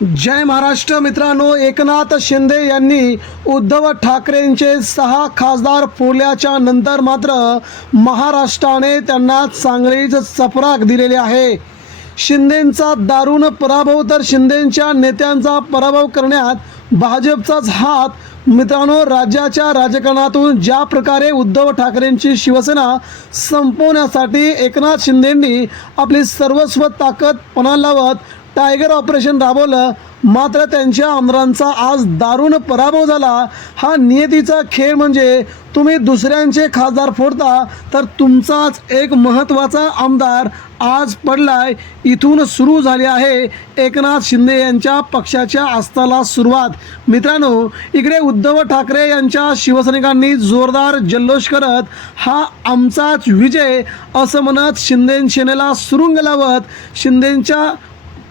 जय महाराष्ट्र मित्रांनो, एकनाथ शिंदे यांनी उद्धव ठाकरेंचे 6 खासदार फोडल्याच्या नंतर मात्र महाराष्ट्राने त्यांना चांगलीच चपराक दिलेली आहे। शिंदेंचा दारुण पराभव तर शिंदेंच्या नेत्यांचा पराभव करण्यात भाजपचाच हात। मित्रांनो, राज्याच्या राजकारणातून ज्या प्रकारे उद्धव ठाकरेंची शिवसेना संपवण्यासाठी एकनाथ शिंदेंनी आपली सर्वस्व ताकद पणाला लावत टायगर ऑपरेशन राबवलं, मात्र त्यांच्या आमदारांचा आज दारुण पराभव झाला। हा नियतीचा खेळ म्हणजे तुम्ही दुसऱ्यांचे खासदार फोडता तर तुमचाच एक महत्त्वाचा आमदार आज पडलाय। इथून सुरू झाली आहे एकनाथ शिंदे यांच्या पक्षाच्या अस्ताला सुरुवात। मित्रांनो, इकडे उद्धव ठाकरे यांच्या शिवसैनिकांनी जोरदार जल्लोष करत हा आमचाच विजय असं म्हणत शिंदे सेनेला सुरुंग लावत शिंदेंच्या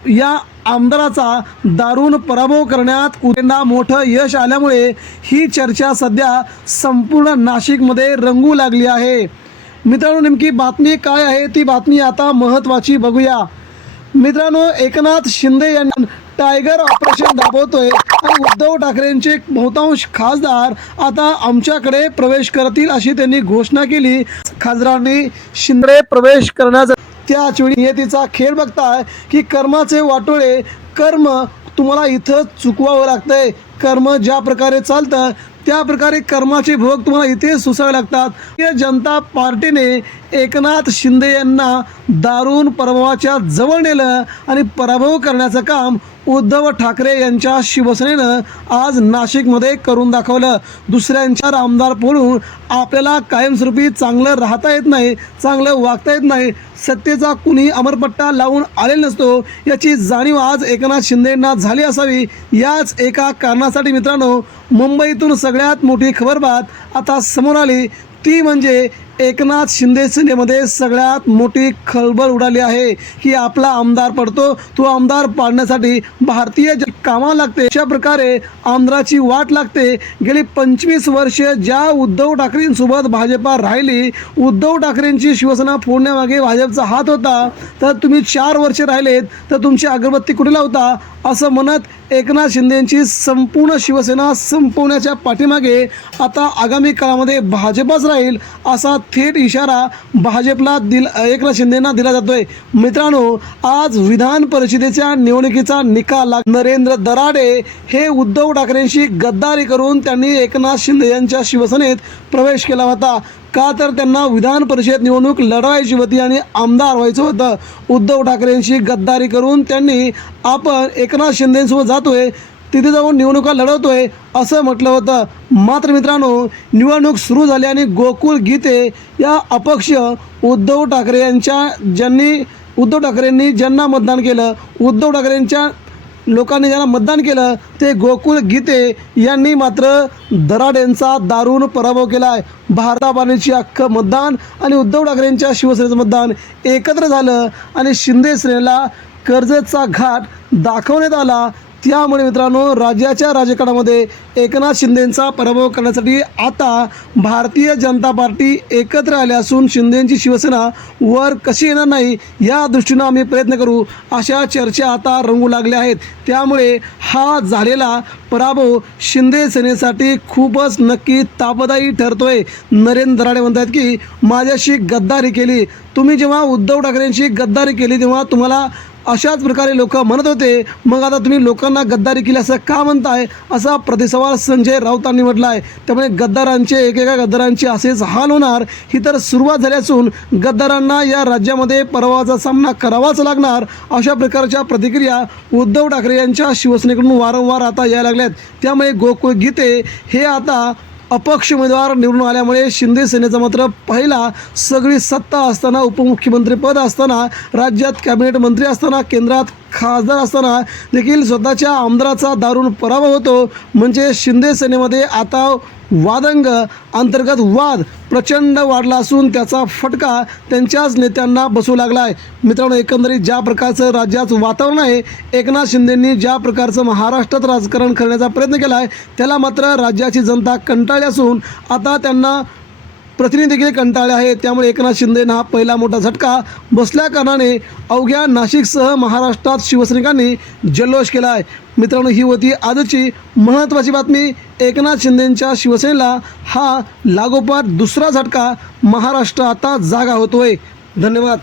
या आमदाराचा दारुण पराभव करण्यात उद्देना मोठं यश आल्यामुळे ही चर्चा सध्या संपूर्ण नाशिकमध्ये रंगू लागली आहे। मित्रांनो, नेमकी बातमी काय आहे ती बातमी आता महत्त्वाची बघूया। मित्रांनो, एकनाथ शिंदे यांनी टायगर ऑपरेशन राबवतोय आणि उद्धव ठाकरेंचे बहुतांश खासदार आता आमच्याकडे प्रवेश करतील अशी त्यांनी घोषणा केली। खासदारांनी शिंदे प्रवेश करण्याचा त्याच वेळी नियतीचा खेळ बघताय की कर्माचे वाटोळे, कर्म तुम्हाला इथं चुकवावं लागतंय। कर्म ज्या प्रकारे चालतं त्या प्रकारे कर्माचे भोग तुम्हाला इथे सोसावे लागतात। भारतीय जनता पार्टीने एकनाथ शिंदे यांना दारुण पराभवाच्या जवळ नेलं आणि पराभव करण्याचं काम उद्धव ठाकरे यांच्या शिवसेनेनं आज नाशिकमध्ये करून दाखवलं। दुसऱ्यांच्या आमदार फोडून आपल्याला कायमस्वरूपी चांगलं राहता येत नाही, चांगलं वागता येत नाही, सत्तेचा कुणी अमरपट्टा लावून आलेला नसतो याची जाणीव आज एकनाथ शिंदेंना झाली असावी। याच एका कारणासाठी मित्रांनो, मुंबईतून सगळ्यात मोठी खबरबात आता समोर आली ती म्हणजे एकनाथ शिंदे सेनेमध्ये सगळ्यात मोठी खळबळ उडाली आहे की आपला आमदार पडतो, तो आमदार पाडण्यासाठी भारतीय कामाला लागते। अशा प्रकारे आमदाराची वाट लागते। गेली 25 वर्ष ज्या उद्धव ठाकरेंसोबत भाजपा राहिली, उद्धव ठाकरेंची शिवसेना फोडण्यामागे भाजपचा हात होता, तर तुम्ही 4 वर्ष राहिलेत तर तुमची अगरबत्ती कुठे लावता असं म्हणत एकनाथ शिंदेंची संपूर्ण शिवसेना संपवण्याच्या पाठीमागे आता आगामी काळामध्ये भाजपच राहील असा थेट इशारा भाजपला एकनाथ शिंदेंना दिला जातोय। मित्रांनो, आज विधान परिषदेच्या निवडणुकीचा निकाल नरेंद्र दराडे हे उद्धव ठाकरेंशी गद्दारी करून त्यांनी एकनाथ शिंदे यांच्या शिवसेनेत प्रवेश केला होता। का तर त्यांना विधान परिषद निवडणूक लढवायची होती आणि आमदार व्हायचं होतं। उद्धव ठाकरेंशी गद्दारी करून त्यांनी आपण एकनाथ शिंदेंसोबत जातोय, तिथे जाऊन निवडणुका लढवतोय असं म्हटलं होतं। मात्र मित्रांनो, निवडणूक सुरू झाली आणि गोकुळ गीते या अपक्ष उद्धव ठाकरेंनी ज्यांना मतदान केलं, उद्धव ठाकरेंच्या लोकांनी ज्यांना मतदान केलं ते गोकुळ गीते यांनी मात्र दराडेंचा दारुण पराभव केला आहे। भारताबानीची अख्खं मतदान आणि उद्धव ठाकरेंच्या शिवसेनेचं मतदान एकत्र झालं आणि शिंदे सेनेला कर्जतचा घाट दाखवण्यात आला। त्यामुळे मित्रांनो, राज्याच्या राजकारणामध्ये एकनाथ शिंदेंचा पराभव करण्यासाठी आता भारतीय जनता पार्टी एकत्र आली असून शिंदेंची शिवसेना वर कशी येणार नाही या दृष्टीनं आम्ही प्रयत्न करू अशा चर्चा आता रंगू लागल्या आहेत। त्यामुळे हा झालेला पराभव शिंदे सेनेसाठी खूपच नक्की तापदायी ठरतोय। नरेंद्र दराडे म्हणतात की माझ्याशी गद्दारी केली, तुम्ही जेव्हा उद्धव ठाकरेंशी गद्दारी केली तेव्हा तुम्हाला अशाच प्रकारे लोक म्हणत होते, मग आता तुम्ही लोकांना गद्दारी केली असं का म्हणताय असा प्रतिसवाल संजय राऊतांनी म्हटलं आहे। त्यामुळे गद्दारांचे एकेका गद्दारांचे असेच हाल होणार ही तर सुरुवात झाली असून गद्दारांना या राज्यामध्ये पराभवाचा सामना करावाच लागणार अशा प्रकारच्या प्रतिक्रिया उद्धव ठाकरे यांच्या शिवसेनेकडून वारंवार आता यायला लागल्यात। त्यामुळे गोकुळ गीते हे आता अपक्ष उमेदवार निवडून आल्यामुळे शिंदे सेनेचा मात्र पहिला सगळी सत्ता असताना, उपमुख्यमंत्रीपद असताना, राज्यात कॅबिनेट मंत्री असताना, केंद्रात खासदार असताना देखील स्वतःच्या आमदाराचा दारुण पराभव होतो। म्हणजे शिंदे सेनेमध्ये आता वादंग अंतर्गत वाद प्रचंड वाढला असून त्याचा फटका त्यांच्याच नेत्यांना बसू लागला आहे। मित्रांनो, एकंदरीत ज्या प्रकारचं राज्याचं वातावरण आहे, एकनाथ शिंदेंनी ज्या प्रकारचं महाराष्ट्रात राजकारण करण्याचा प्रयत्न केला आहे त्याला मात्र राज्याची जनता कंटाळली असून आता त्यांना प्रतिनिधी देखील कंटाळले आहेत. त्यामुळे एकनाथ शिंदेंना हा पहिला मोठा झटका बसल्या कारणाने अवघ्या नाशिकसह महाराष्ट्रात शिवसैनिकांनी जल्लोष केला आहे. मित्रांनो, ही होती आजची महत्त्वाची बातमी. एकनाथ शिंदेंच्या शिवसेनेला हा लागोपाठ दुसरा झटका. महाराष्ट्र आता जागा होतोय. धन्यवाद.